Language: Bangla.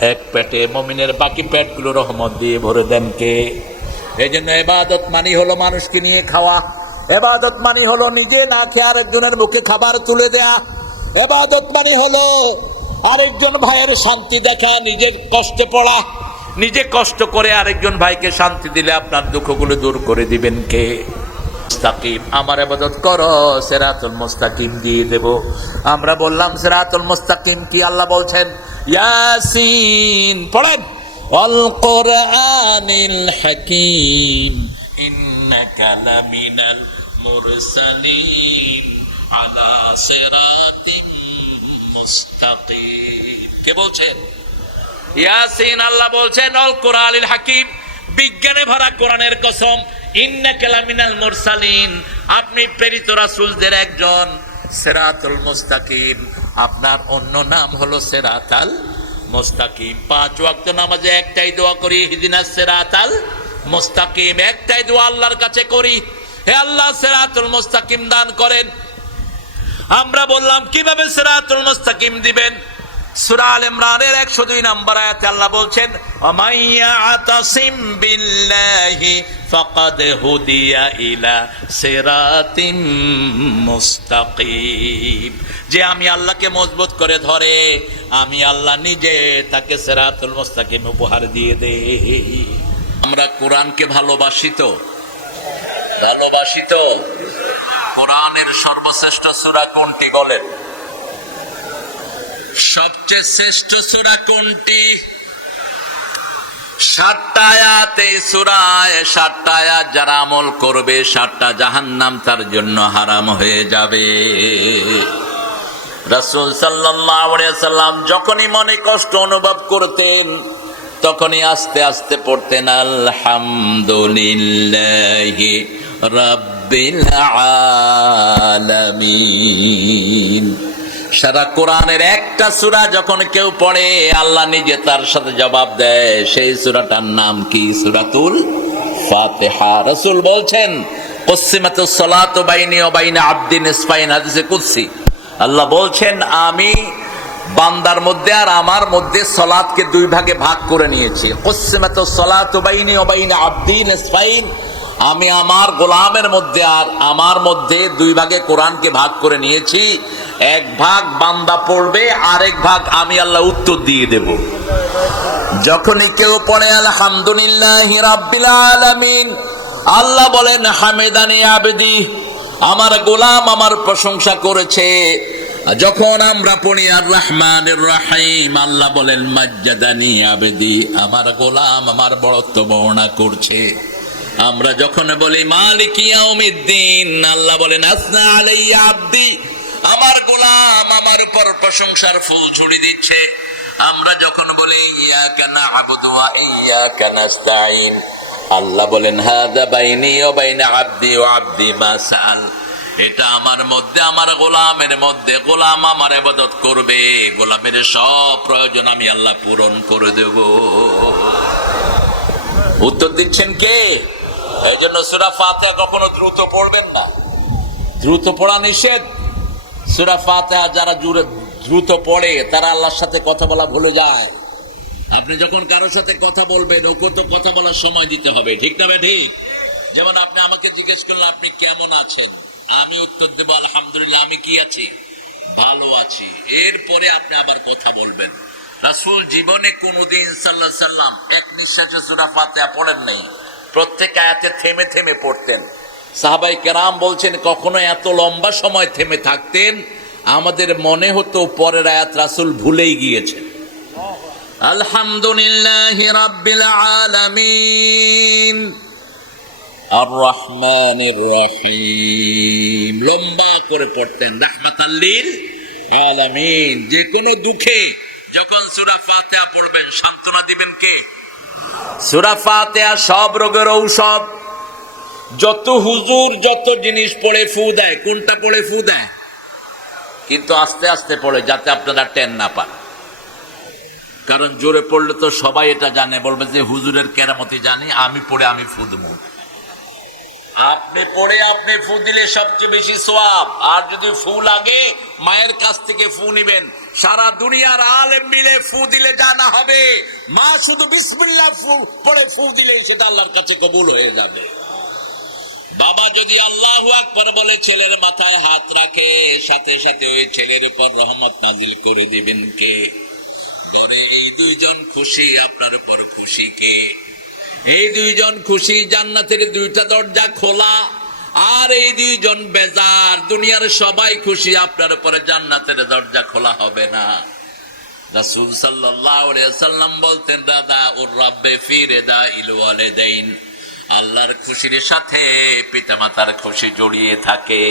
এক পেটে মমিনের বাকি পেটগুলো রহমত দিয়ে ভরে দেন কে? এই জন্য এবাদত মানি হলো মানুষকে নিয়ে খাওয়া। এবাদত মানি হলো নিজে না খেয়ে আরেকজনের মুখে খাবার তুলে দেয়া। এবাদত মানি হলো আরেকজন ভাইয়ের শান্তি দেখা, নিজের কষ্টে পড়া। নিজে কষ্ট করে আরেকজন ভাইকে শান্তি দিলে আপনার দুঃখগুলো দূর করে দিবেন কে? মুস্তাকিম, আমার আবাদত করো, সেরাতুল মুস্তাকিম দিয়ে দেব। আমরা বললাম, সেরাতুল মুস্তাকিম কি আল্লাহ বলছেন? ইয়াসিন, পড়েন। অল কোরআনিল হাকিম, ইন্নাকা লামিনাল মুরসালিন আলা সিরাতিম মুস্তাকিম। কে বলছেন? ইয়াসিন আল্লাহ বলছেন, অল কোরআনিল হাকিম, বিজ্ঞানে ভরা কোরআনের কসম ইন্না কালামিনাল মুরসালিন, আপনি প্রেরিত রাসূলদের একজন, সেরাতুল মুস্তাকিম। আপনার অন্য নাম হলো সেরাতাল মুস্তাকিম। পাঁচ ওয়াক্ত নামাজে একটাই দোয়া করি হিদিনা সেরাতাল মুস্তাকিম। একটাই দোয়া আল্লাহর কাছে করি। হে আল্লাহ, সেরাতুল মুস্তাকিম দান করেন। আমরা বললাম, কীভাবে সিরাতুল মুস্তাকিম দিবেন? সূরা আল ইমরানের 102 নম্বর আয়াতে আল্লাহ বলছেন ফাকাদ হুদিয়া ইলা যে আমি আল্লাহকে মজবুত করে ধরে, আমি আল্লাহ নিজে তাকে সেরাতুল মুস্তাকিম উপহার দিয়ে দেই। আমরা কোরআনকে ভালোবাসি তো? ভালোবাসি তো? কোরআনের সর্বশ্রেষ্ঠ সুরা কোনটি বলেন? সবচেয়ে শ্রেষ্ঠ সূরা কোনটি? সাতটা আয়াত সূরায় সাতটা আয়াত, যারা আমল করবে, সাতটা জাহান্নাম তার জন্য হারাম হয়ে যাবে। রাসূল সাল্লাম যখনই মনে কষ্ট অনুভব করতেন, তখনই আস্তে আস্তে পড়তেন, আলহামদুলিল্লাহি রাব্বিল আলামিন। সারা কোরআনের একটা সূরা যখন কেউ পড়ে, আল্লাহ নিজে তার সাথে জবাব দেয়, সেই সূরাটার নাম কি? সূরাতুল ফাতিহা। রাসূল বলছেন আল্লাহ বলছেন, আমি বান্দার মধ্যে আর আমার মধ্যে সলাদকে দুই ভাগে ভাগ করে নিয়েছি। কসিমাত সলাত আব্দিন ইসফাইন আমি আমার গোলামের মধ্যে আর আমার মধ্যে দুই ভাগে কোরআনকে ভাগ করে নিয়েছি। এক ভাগ বান্দা পড়বে, আরেক ভাগ আমি আল্লাহ উত্তর দিয়ে দেব। যখনই কেউ পড়ে, আলহামদুলিল্লাহ আলামিন আল্লাহ বলেন, হামেদানি আবেদি আমার গোলাম আমার প্রশংসা করেছে। যখন আমরা পড়ি আর রহমান রাহিম আল্লাহ বলেন, মাজ্জাদানি আবেদি আমার গোলাম আমার বড়ত্ব বর্ণনা করছে। আমরা যখন বলি, মালিক ইয়াউমিদ্দিন আল্লাহ বলেন, আসনা আলাইয়া আব্দি আমার গোলাম আমার উপর প্রশংসার ফুল ছুড়ি দিচ্ছে। আমরা যখন বলি, ইয়াকা না'বুদু ওয়া ইয়াকা নাস্তাইন আল্লাহ বলেন, হাদা বাইনি ওয়া বাইনা আব্দি ওয়া আব্দি মা সাল এটা আমার মধ্যে, আমার গোলামের মধ্যে, গোলাম আমার ইবাদত করবে, গোলামের সব প্রয়োজন আমি আল্লাহ পূরণ করে দেব। উত্তর দিচ্ছেন কে? এই জন্য সুরা ফাতিহা কখনো দ্রুত পড়বেন না। দ্রুত পড়া নিষেধ। সুরা ফাতিহা যারা জুড়ে দ্রুত পড়ে, তারা আল্লাহর সাথে কথা বলা ভুলে যায়। আপনি যখন কারোর সাথে কথা বলবেন ওকে তো কথা বলার সময় দিতে হবে, ঠিক না ঠিক। যেমন আপনি আমাকে জিজ্ঞেস করলেন, আপনি কেমন আছেন? আমি উত্তর দেবো, আলহামদুলিল্লাহ, আমি কি আছি? ভালো আছি। এরপরে আপনি আবার কথা বলবেন। রাসুল জীবনে কোনোদিন সাল্লাহ সাল্লাম এক নিঃশ্বাসে সুরা ফাতিহা পড়েন নাই। প্রত্যেক আয়াতে থেমে থেমে পড়তেন। সাহাবাই কেরাম বলছেন কখনো এত লম্বা সময় থেমে থাকতেন আমাদের মনে হতো পরের আয়াত রাসুল ভুলেই গিয়েছেন। আলহামদুলিল্লাহ রাব্বিল আলামিন। আর রহমানির রহিম। লম্বা করে পড়তেন রাহমাতাল্লিল আলামিন। যে কোনো দুঃখে যখন সূরা ফাতিহা পড়বেন সান্ত্বনা দিবেন কে? সূরা সব রোগের ঔষধ। যত হুজুর যত জিনিস পড়ে ফু দেয়, কোনটা পড়ে ফু দেয়? কিন্তু আস্তে আস্তে পড়ে যাতে আপনারা টেন না পান। কারণ জোরে পড়লে তো সবাই এটা জানে, বলবে যে হুজুরের কেরামতি জানি, আমি পড়ে আমি ফুদমু আপনি পড়ে আপনি ফু দিলে সবচেয়ে বেশি সোয়াব। আর যদি ফু লাগে, মায়ের কাছ থেকে ফু নিবেন। সারা দুনিয়ার আলেম মিলে ফু দিলে জানা হবে। মা শুধু বিসমিল্লাহ ফু পড়ে ফু দিলে সেটা আল্লাহর কাছে কবুল হয়ে যাবে। বাবা যদি আল্লাহ আকবর বলে ছেলের মাথায় হাত রাখে, সাথে সাথে ওই ছেলের উপর রহমত নাজিল করে দিবেন কে? বলে, এই দুইজন খুশি, আপনার উপর খুশি কে? এই দুইজন খুশি, জান্নাতের দুইটা দরজা খোলা, আর এই দুইজন বেজার। দুনিয়ার সবাই খুশি, আপনার উপরে জান্নাতের দরজা খোলা হবে না। রাসূল দাদা ওর দা ওয়ালিদাইন। আল্লাহর খুশির সাথে পিতামাতার খুশি জড়িয়ে থাকে।